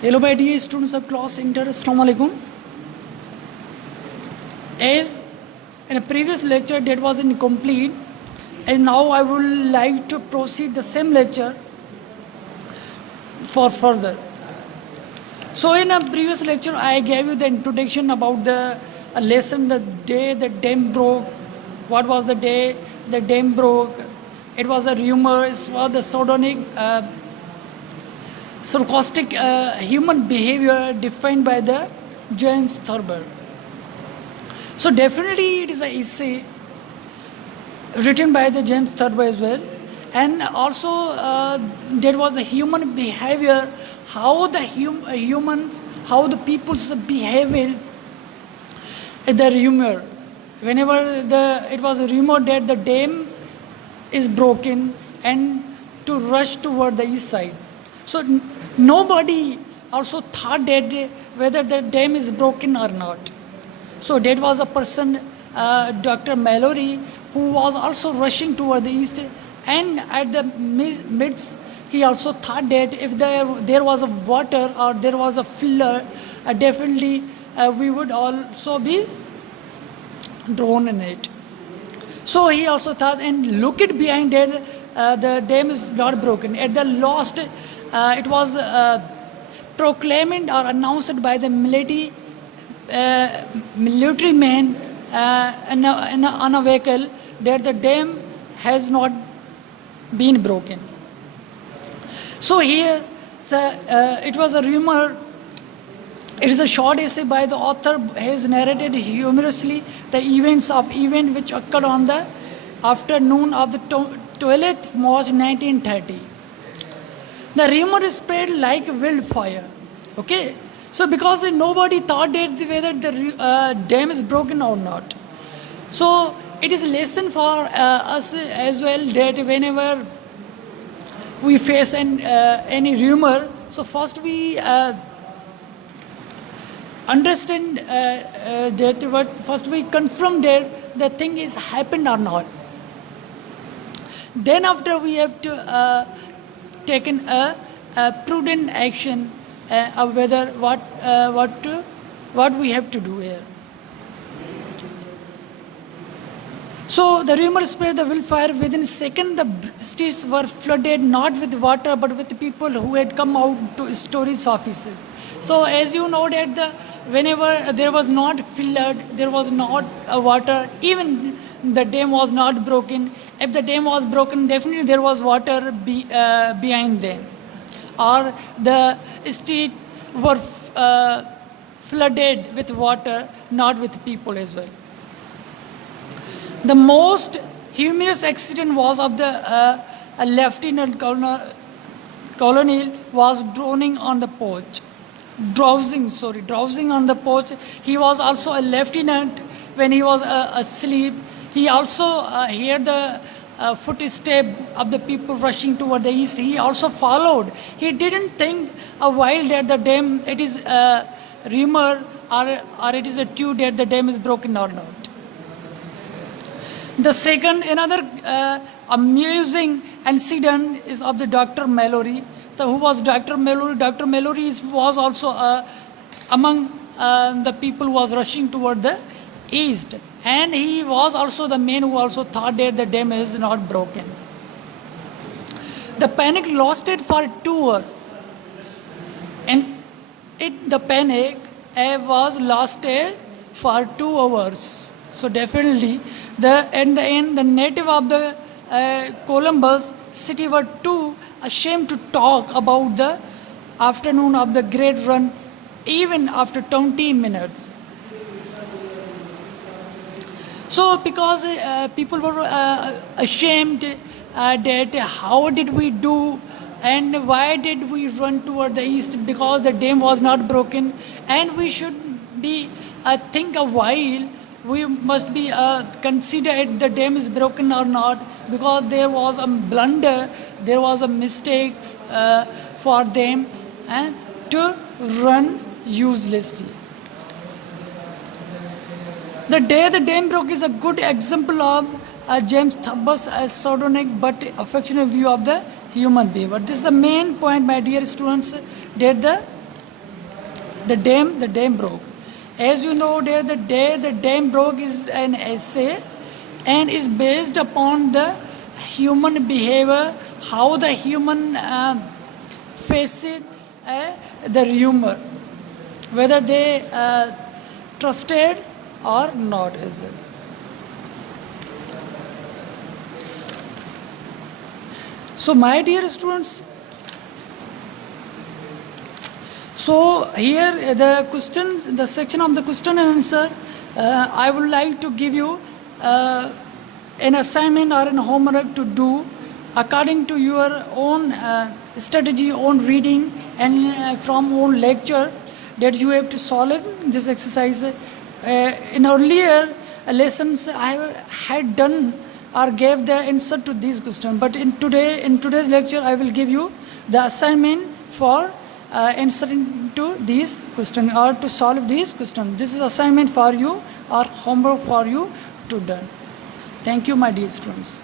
Hello, my dear students of class Inter. Assalamu alaikum. As in a previous lecture that was incomplete, and now I would like to proceed the same lecture for further. So in a previous lecture, I gave you the introduction about the lesson, the day the dam broke. What was the day the dam broke? It was a rumor. It was the sarcastic human behavior defined by the James Thurber. So definitely it is an essay written by the James Thurber as well, and also there was a human behavior, how the humans, how the people's behavior, the rumor. Whenever it was a rumor that the dam is broken and to rush toward the east side. So nobody also thought that whether the dam is broken or not. So that was a person, Dr. Mallory, who was also rushing toward the east, and at the midst, he also thought that if there was a water or there was a filler, definitely we would also be drawn in it. So he also thought, and look it behind that, the dam is not broken. At the last, it was proclaimed or announced by the military man on a vehicle that the dam has not been broken. So here, it was a rumor. It is a short essay by the author, has narrated humorously the event which occurred on the afternoon of the 12th March 1930. The rumor spread like wildfire. Okay, so because nobody thought that whether the dam is broken or not. So it is a lesson for us as well that whenever we face any rumor, so first we understand first we confirm that the thing is happened or not. Then after we have to taken a prudent action of whether what we have to do here. So the rumor spread the wildfire. Within a second, the streets were flooded not with water but with people who had come out to storage offices. So as you know that whenever there was not flood, there was not water, even the dam was not broken. If the dam was broken, definitely there was water behind them, or the street were flooded with water, not with people as well. The most humorous accident was of the lieutenant colonel was drowning on the porch. Drowsing on the porch. He was also a lieutenant. When he was asleep, he also heard the footstep of the people rushing toward the east. He also followed. He didn't think a while that the dam, it is a rumor or it is a true that the dam is broken or not. The second, another amusing incident is of the Dr. Mallory. Who was Dr. Mallory? Dr. Mallory was also among the people who was rushing toward the east. And he was also the man who also thought that the dam is not broken. The panic lasted for 2 hours. And the panic was lasted for 2 hours. So definitely, in the end, the native of the Columbus city were too ashamed to talk about the afternoon of the great run, even after 20 minutes. So because people were ashamed that how did we do and why did we run toward the east, because the dam was not broken, and we should be think a while. We must be consider if the dam is broken or not, because there was a blunder, there was a mistake for them to run uselessly. The day the dam broke is a good example of James Thurber's sardonic but affectionate view of the human behavior. This is the main point, my dear students, that the The dam broke. As you know, there the dam broke is an essay, and is based upon the human behavior, how the human faces the rumor, whether they trusted or not as well. So my dear students, so here the questions, the section of the question and answer, I would like to give you an assignment or an homework to do according to your own strategy, own reading, and from own lecture, that you have to solve this exercise. In earlier lessons, I had done or gave the answer to these questions, but in today's lecture, I will give you the assignment for answering to these questions or to solve these questions. This is assignment for you or homework for you to done. Thank you, my dear students.